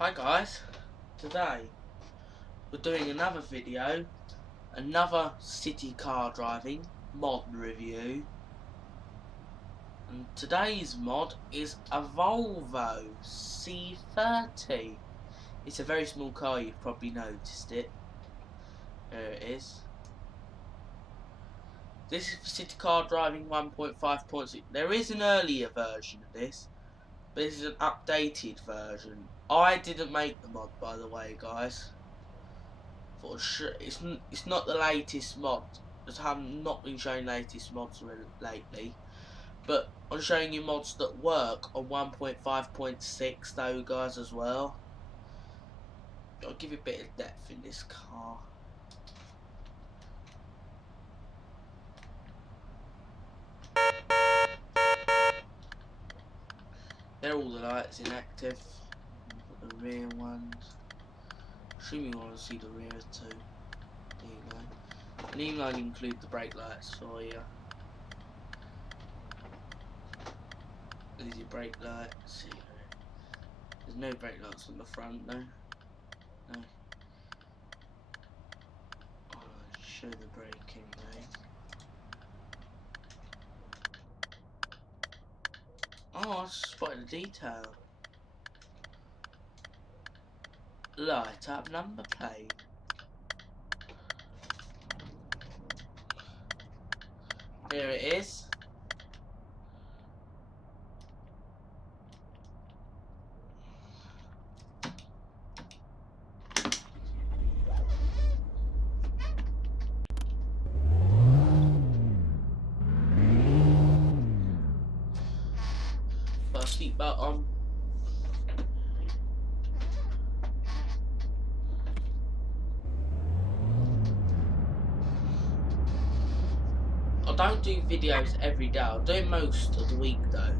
Hi guys, today we're doing another video, another city car driving mod review, and today's mod is a Volvo C30. It's a very small car, you've probably noticed it. There it is. This is for city car driving 1.5.6. There is an earlier version of this, but this is an updated version. I didn't make the mod, by the way, guys. For sure, it's not the latest mod. As I have not been showing latest mods lately, but I'm showing you mods that work on 1.5.6 though, guys, as well. I'll give you a bit of depth in this car. There are all the lights inactive. Put the rear ones. Assuming you want to see the rear too. There you go. And even I'll include the brake lights for you. There's your brake lights. There's no brake lights on the front, no. No. I'll show the braking though. Oh, I spotted a detail. Light up number plate. Here it is. Got a seatbelt on. I don't do videos every day. I'll do most of the week though.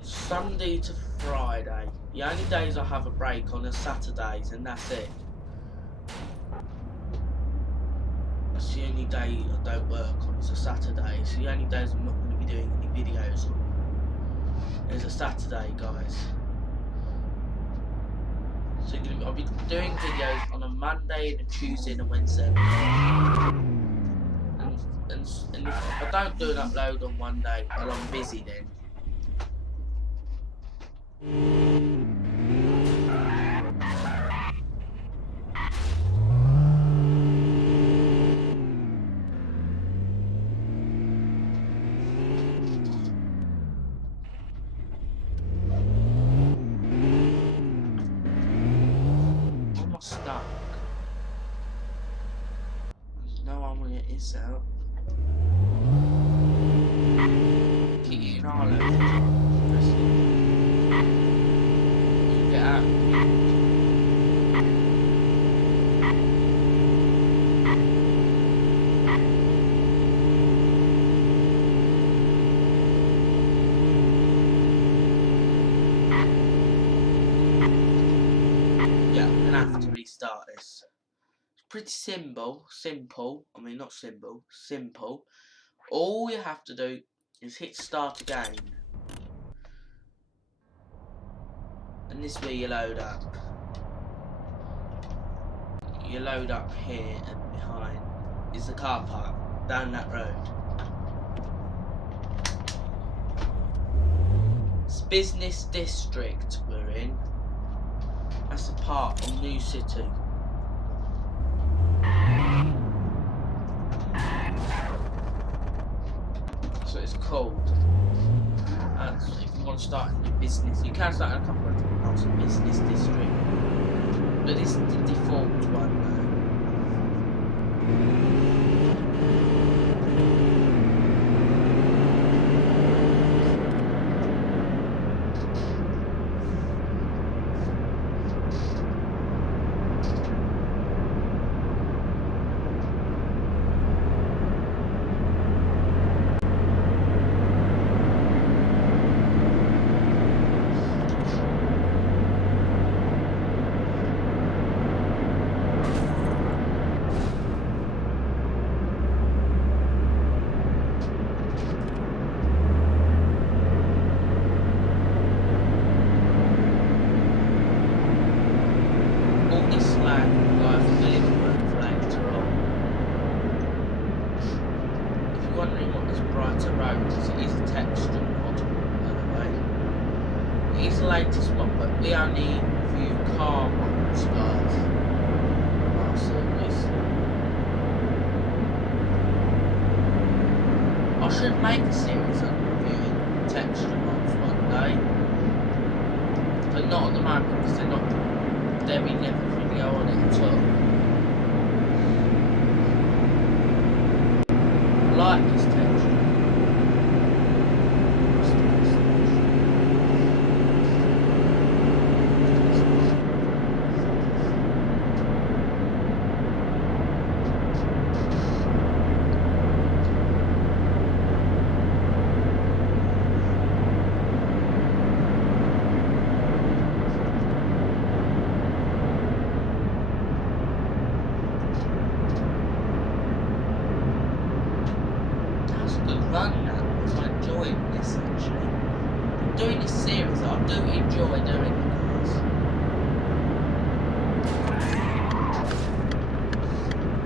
Sunday to Friday. The only days I have a break on are Saturdays, and that's it. That's the only day I don't work on, is a Saturday. It's the only days I'm not going to be doing any videos on. It's a Saturday, guys. So I'll be doing videos on a Monday, and a Tuesday, and a Wednesday. And if I don't do an upload on one day, well, I'm busy then. I'm stuck. There's no one will get this out. Keep getting all over. You get out. Yeah, I'm gonna have to restart this. It's pretty simple. I mean, not simple. Simple. All you have to do is hit start again. And this is where you load up. You load up here, and behind is the car park down that road. It's business district we're in. That's the part of New City. So it's called. If you want to start a new business, you can start a couple of parts of business district, but this is the default one though. latest mod, but we only review car mods, guys. Our series. I should make a series on reviewing texture mods one day, but not at the moment because they're not. There'll be never video on it at all. I like this texture. Run now, I'm enjoying this actually. Doing this series, I do enjoy doing it, guys.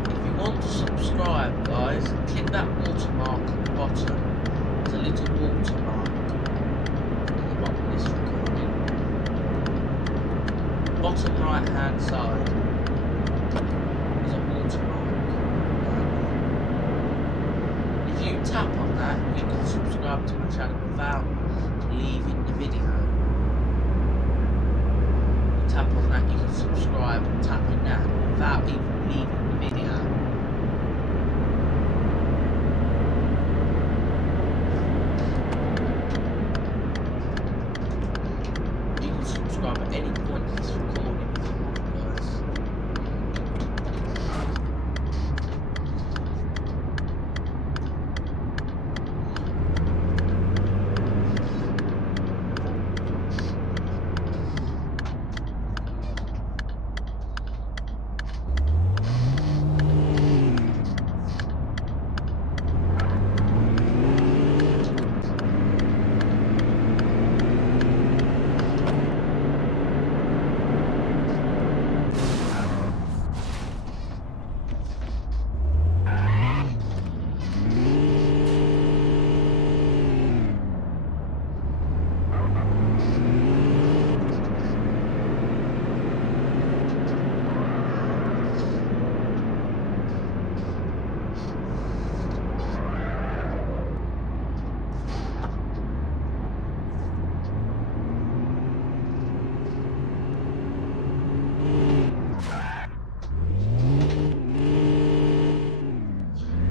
If you want to subscribe, guys, click that watermark at the bottom. There's a little watermark at the bottom of this recording. Bottom right hand side. There's a watermark. If you tap on that, you can subscribe to my channel without leaving the video. You tap on that, you can subscribe and tapping that without even leaving the video. You can subscribe at any point in this recording if you want, guys.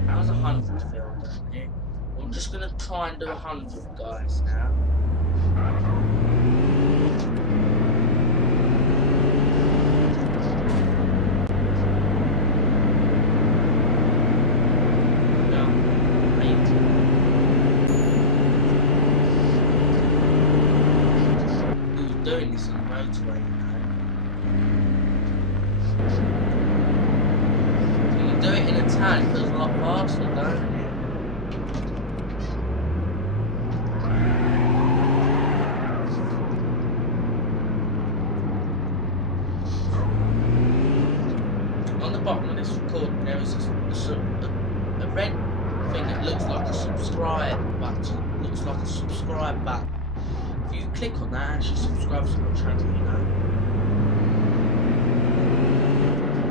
That was 100 filled, isn't it? I'm just gonna try and do 100, guys, now. Doing this on the motorway, you know. When you do it in a town, it feels a lot faster, don't it? On the bottom of this recording, there is a red thing that looks like a subscribe button. Looks like a subscribe button. If you click on that, actually subscribe to my channel, you know.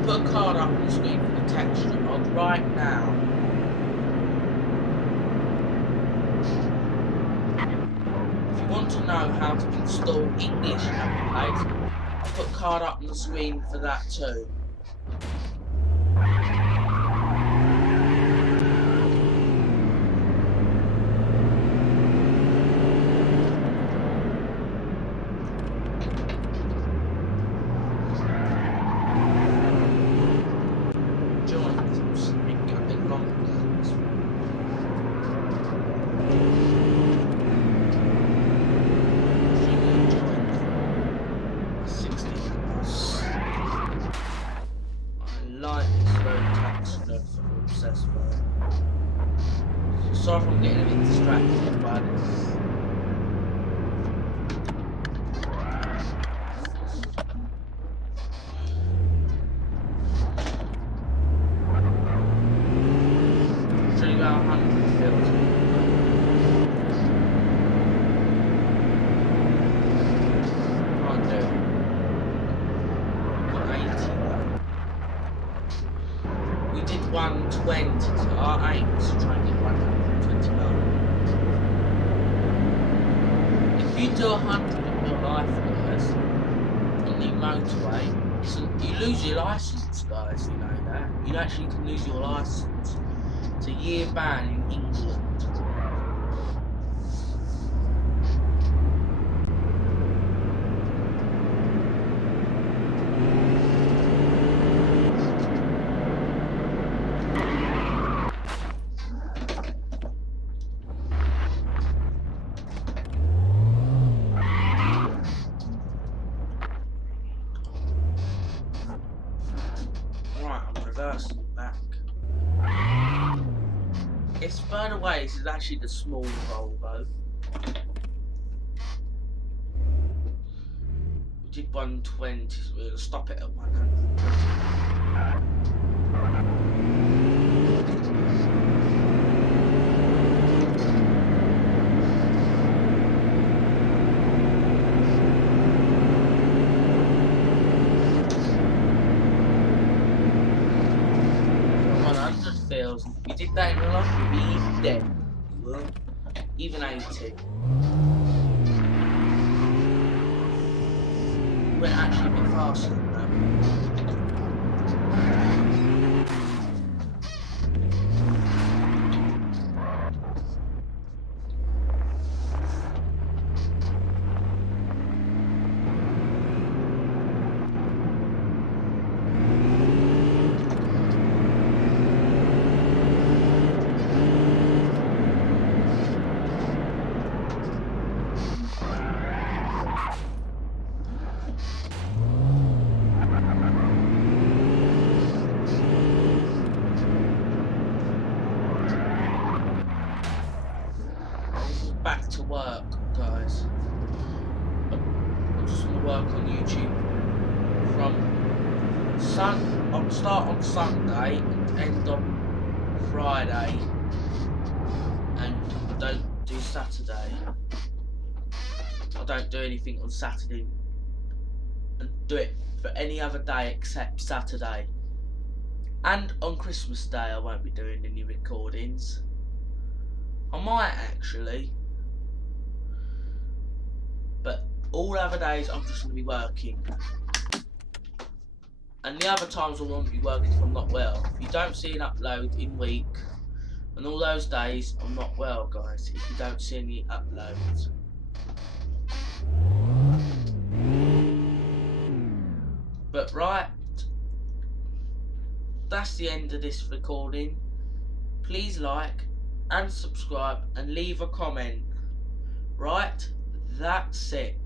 Put a card up on the screen for the texture mod right now. If you want to know how to install English templates, I'll put a card up on the screen for that too. Sorry if I'm getting a bit distracted by this. Should go 100 fields. you do 100 in your life, guys, on the motorway, you lose your license, guys. You know that. You actually can lose your license. It's a year ban in England. Right, I'm reversing back. It's further away, this is actually the small Volvo. We did 120, so we're going to stop it at 100. Feels. If you did that in real life, you'd be dead. You will. Even 80. Went actually a bit faster than that. Back to work, guys. I'm just gonna work on YouTube from start on Sunday and end on Friday, and I don't do Saturday. I don't do anything on Saturday, and do it for any other day except Saturday. And on Christmas Day, I won't be doing any recordings. I might actually. But all other days I'm just going to be working. And the other times I won't be working if I'm not well. If you don't see an upload in week, and all those days I'm not well, guys, if you don't see any uploads. But right, that's the end of this recording. Please like and subscribe and leave a comment. Right? That's it.